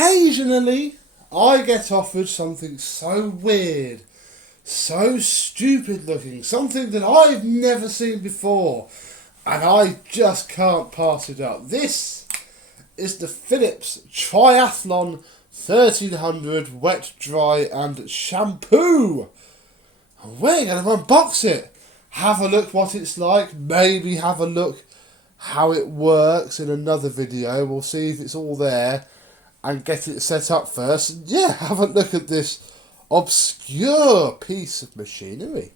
occasionally I get offered something so weird, so stupid looking, something that I've never seen before, and I just can't pass it up. This is the Phillips Triathlon 1300 wet, dry and shampoo. And we're going to unbox it. Have a look what it's like, maybe have a look how it works in another video. We'll see if it's all there and get it set up first. And yeah, have a look at this obscure piece of machinery.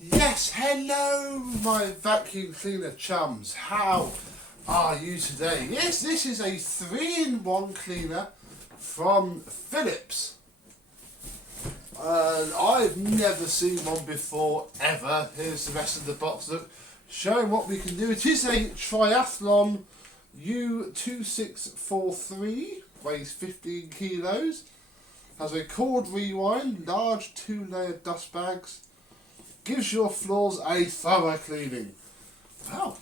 Yes, hello my vacuum cleaner chums, how are you today? Yes, this is a 3-in-1 cleaner from Phillips. I've never seen one before, ever. Here's the rest of the box, look, showing what we can do. It is a Triathlon U2643, weighs 15 kilos, has a cord rewind, large 2-layer dust bags, gives your floors a thorough cleaning. Well,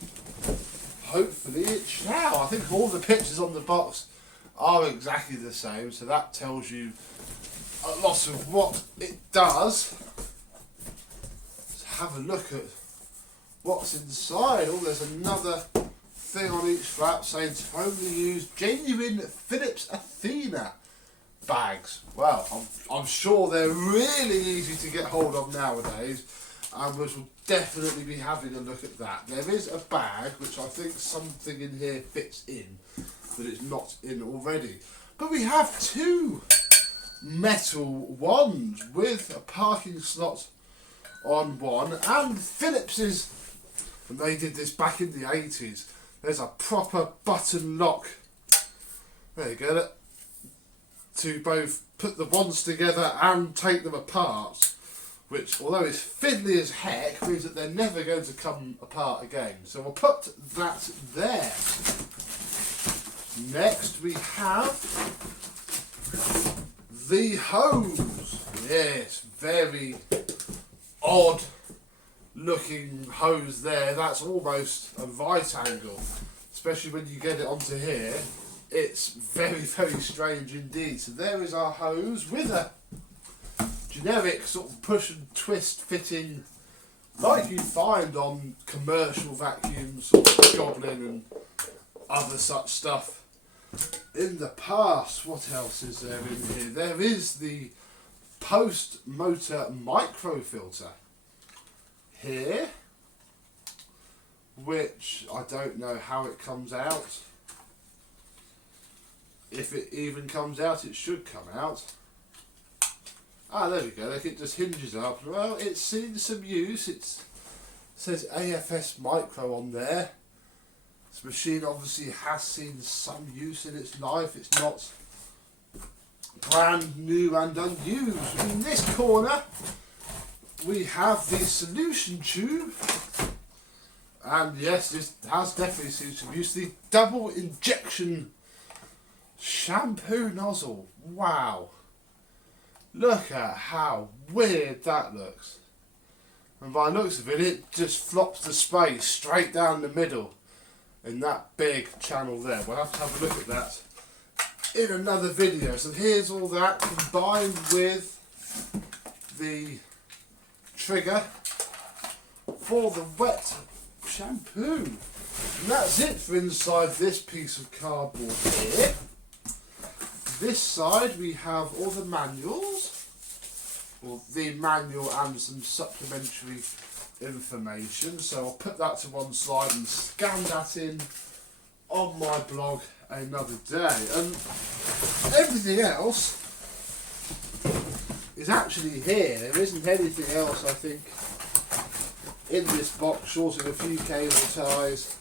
hopefully it shall. I think all the pictures on the box are exactly the same, so that tells you a lot of what it does. Let's have a look at what's inside. Oh, there's another thing on each flap saying to only use genuine Phillips Athena bags. Well, I'm sure they're really easy to get hold of nowadays, and we will definitely be having a look at that. There is a bag which I think something in here fits in, but it's not in already. But we have two metal ones with a parking slot on one, and Phillips's, and they did this back in the 80s, there's a proper button lock, there you go, to both put the wands together and take them apart, which, although it's fiddly as heck, means that they're never going to come apart again. So we'll put that there. Next we have the hose. Yes, very odd looking hose there. That's almost a right angle, especially when you get it onto here. It's very, very strange indeed. So there is our hose with a generic sort of push and twist fitting like you find on commercial vacuums, sort of Goblin and other such stuff in the past. What else is there in here? There is the post motor microfilter here, which I don't know how it comes out. If it even comes out, it should come out. Ah, there we go, like it just hinges up. Well, it's seen some use. It says AFS Micro on there. This machine obviously has seen some use in its life. It's not brand new and unused. In this corner, we have the solution tube. And yes, this has definitely seen some use. The double injection shampoo nozzle. Wow. Look at how weird that looks. And by the looks of it, it just flops the space straight down the middle in that big channel there. We'll have to have a look at that in another video. So here's all that combined with the trigger for the wet shampoo. And that's it for inside this piece of cardboard here. This side we have all the manuals, or the manual and some supplementary information. So I'll put that to one side and scan that in on my blog another day. And everything else is actually here. There isn't anything else, I think, in this box short of a few cable ties.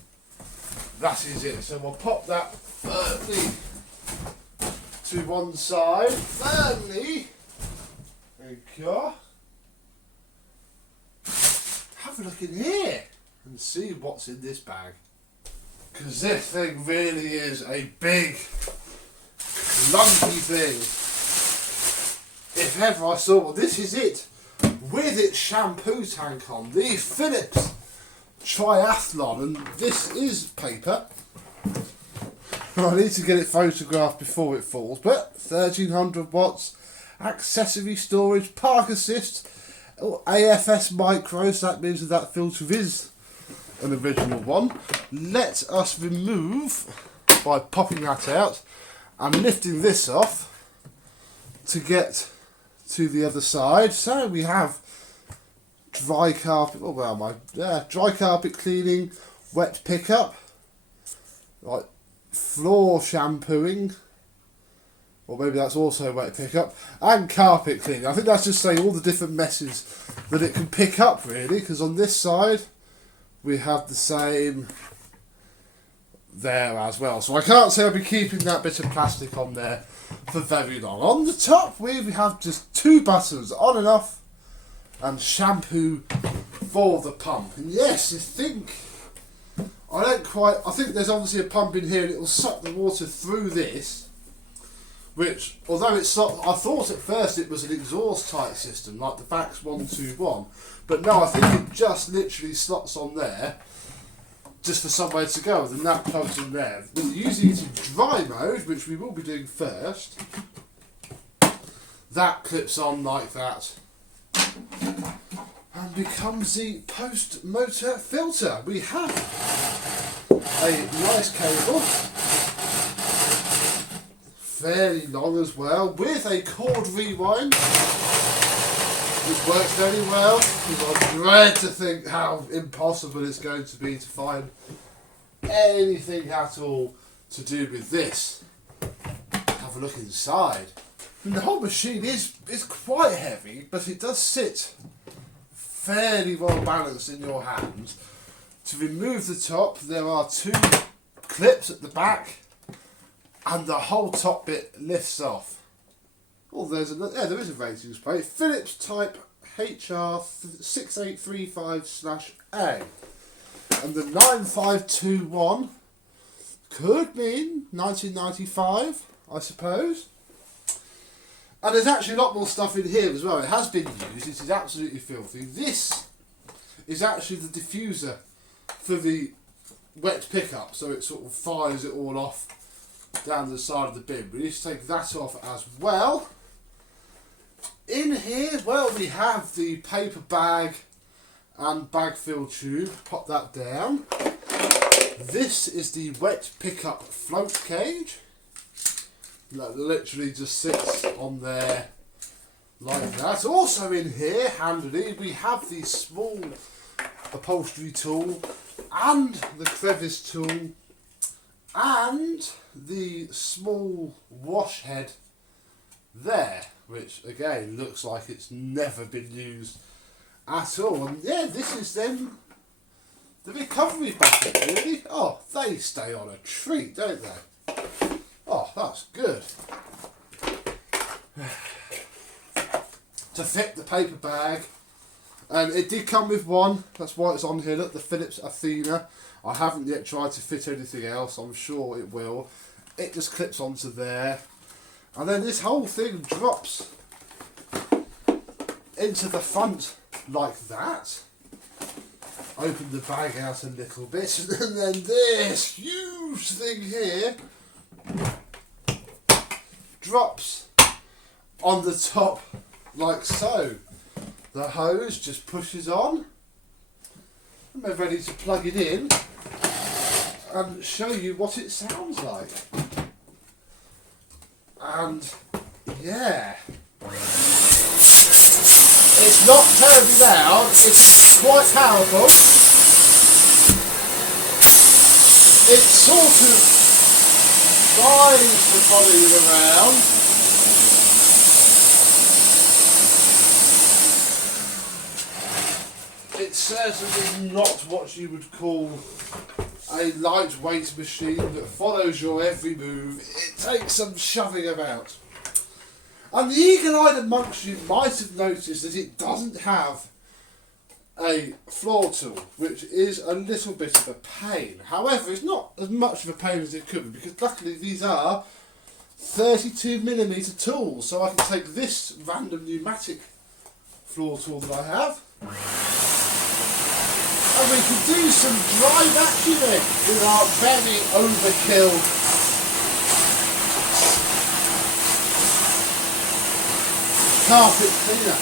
That is it. So we'll pop that firmly to one side, firmly. There you go. Have a look in here and see what's in this bag. Because this thing really is a big, clunky thing. If ever I saw one, this is it. With its shampoo tank on. The Phillips Triathlon. And this is paper. I need to get it photographed before it falls. But 1300 watts. Accessory storage. Park assist. AFS micros. That means that filter is an original one. Let us remove by popping that out and lifting this off to get to the other side. So we have dry carpet, oh where am I? Yeah, dry carpet cleaning, wet pickup, like floor shampooing, or maybe that's also wet pickup, and carpet cleaning. I think that's just saying all the different messes that it can pick up really, because on this side we have the same there as well. So I can't say I'll be keeping that bit of plastic on there for very long. On the top we have just two buttons, on and off, and shampoo for the pump. And yes, I think there's obviously a pump in here and it will suck the water through this, which, although it's not, I thought at first it was an exhaust type system like the VAX 121, but no, I think it just literally slots on there just for somewhere to go, and that plugs in there. With using it in dry mode, which we will be doing first, that clips on like that and becomes the post motor filter. We have a nice cable, fairly long as well, with a cord rewind, which works very well, because I dread to think how impossible it's going to be to find anything at all to do with this. Have a look inside. And the whole machine is quite heavy, but it does sit fairly well balanced in your hands. To remove the top, there are two clips at the back, and the whole top bit lifts off. Oh, there is a ratings plate. Phillips Type HR6835/A. And the 9521 could mean 1995, I suppose. And there's actually a lot more stuff in here as well. It has been used. It is absolutely filthy. This is actually the diffuser for the wet pickup, so it sort of fires it all off down the side of the bin. We need to take that off as well. In here, well, we have the paper bag and bag fill tube. Pop that down. This is the wet pickup float cage. That literally just sits on there like that. Also in here, handily, we have the small upholstery tool and the crevice tool and the small wash head there, which again looks like it's never been used at all. And yeah, this is then the recovery bucket really. Oh, they stay on a treat, don't they? Oh, that's good. To fit the paper bag, and it did come with one, that's why it's on here. Look, the Phillips Athena. I haven't yet tried to fit anything else, I'm sure it will. It just clips onto there, and then this whole thing drops into the front like that. Open the bag out a little bit, and then this huge thing here drops on the top like so. The hose just pushes on, and we're ready to plug it in and show you what it sounds like. And yeah, it's not terribly loud, it's quite powerful. It sort of tries to follow you around. It's certainly not what you would call a lightweight machine that follows your every move. It takes some shoving about. And the eagle-eyed amongst you might have noticed that it doesn't have a floor tool, which is a little bit of a pain. However, it's not as much of a pain as it could be, because luckily these are 32mm tools, so I can take this random pneumatic floor tool that I have, and we can do some dry vacuuming with our very overkill carpet cleaner.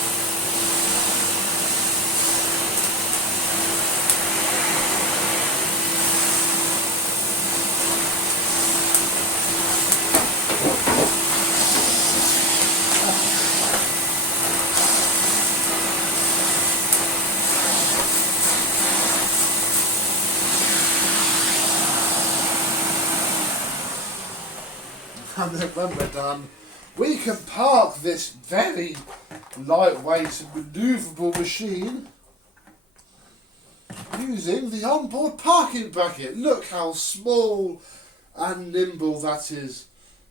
And then when we're done, we can park this very lightweight and manoeuvrable machine using the onboard parking bracket. Look how small and nimble that is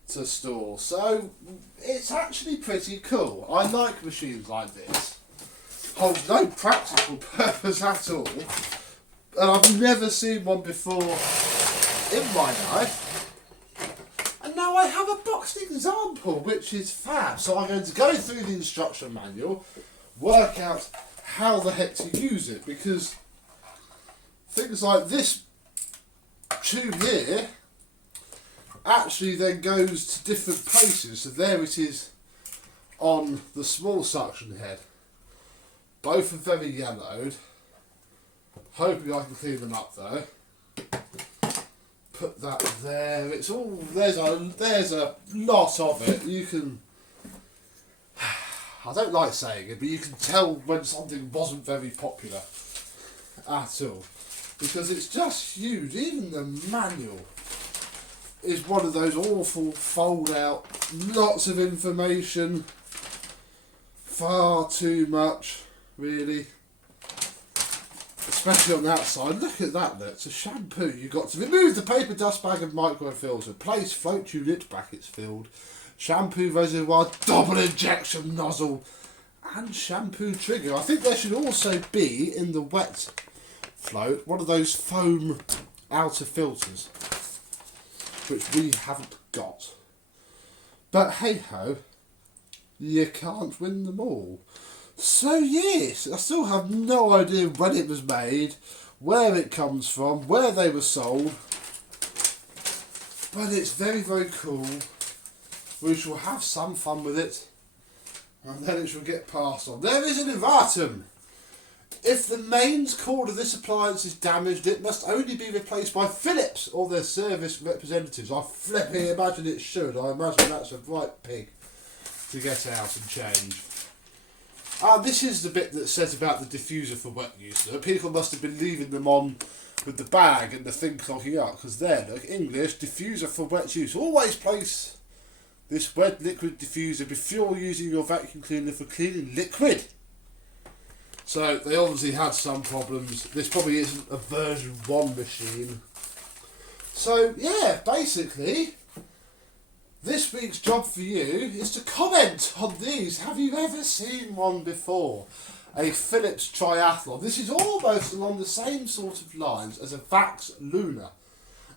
to store. So it's actually pretty cool. I like machines like this. Holds no practical purpose at all. And I've never seen one before in my life. And now I have a boxed example, which is fab. So I'm going to go through the instruction manual, work out how the heck to use it, because things like this tube here actually then goes to different places. So there it is on the small suction head. Both are very yellowed. Hoping I can clean them up though. Put that there. It's all there's a lot of it. You can. I don't like saying it, but you can tell when something wasn't very popular at all, because it's just huge. Even the manual is one of those awful fold out, lots of information, far too much, really. Especially on that side. Look at that, look. It's a shampoo. You've got to remove the paper dust bag and microwave filter. Place float unit, brackets filled. Shampoo reservoir, double injection nozzle. And shampoo trigger. I think there should also be, in the wet float, one of those foam outer filters, which we haven't got. But hey ho, you can't win them all. So yes, I still have no idea when it was made, where it comes from, where they were sold. But it's very, very cool. We shall have some fun with it, and then it shall get passed on. There is an erratum. If the mains cord of this appliance is damaged, it must only be replaced by Phillips or their service representatives. I flipping imagine it should. I imagine that's a right pig to get out and change. This is the bit that says about the diffuser for wet use. People must have been leaving them on with the bag and the thing clogging up, because there, look, English, diffuser for wet use. Always place this wet liquid diffuser before using your vacuum cleaner for cleaning liquid. So they obviously had some problems. This probably isn't a version 1 machine. So yeah, basically, this week's job for you is to comment on these. Have you ever seen one before? A Phillips Triathlon. This is almost along the same sort of lines as a Vax Luna.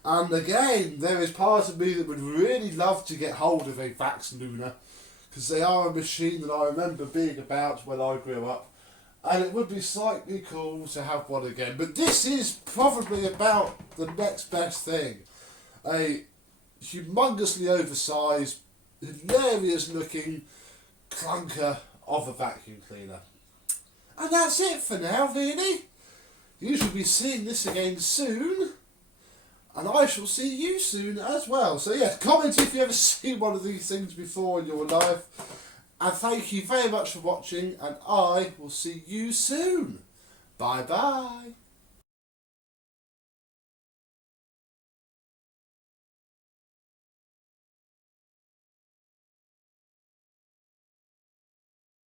And again, there is part of me that would really love to get hold of a Vax Luna, because they are a machine that I remember being about when I grew up. And it would be slightly cool to have one again. But this is probably about the next best thing. A humongously oversized, hilarious looking clunker of a vacuum cleaner. And that's it for now, really. You shall be seeing this again soon, and I shall see you soon as well. So yes, comment if you ever seen one of these things before in your life. And thank you very much for watching, and I will see you soon. Bye bye.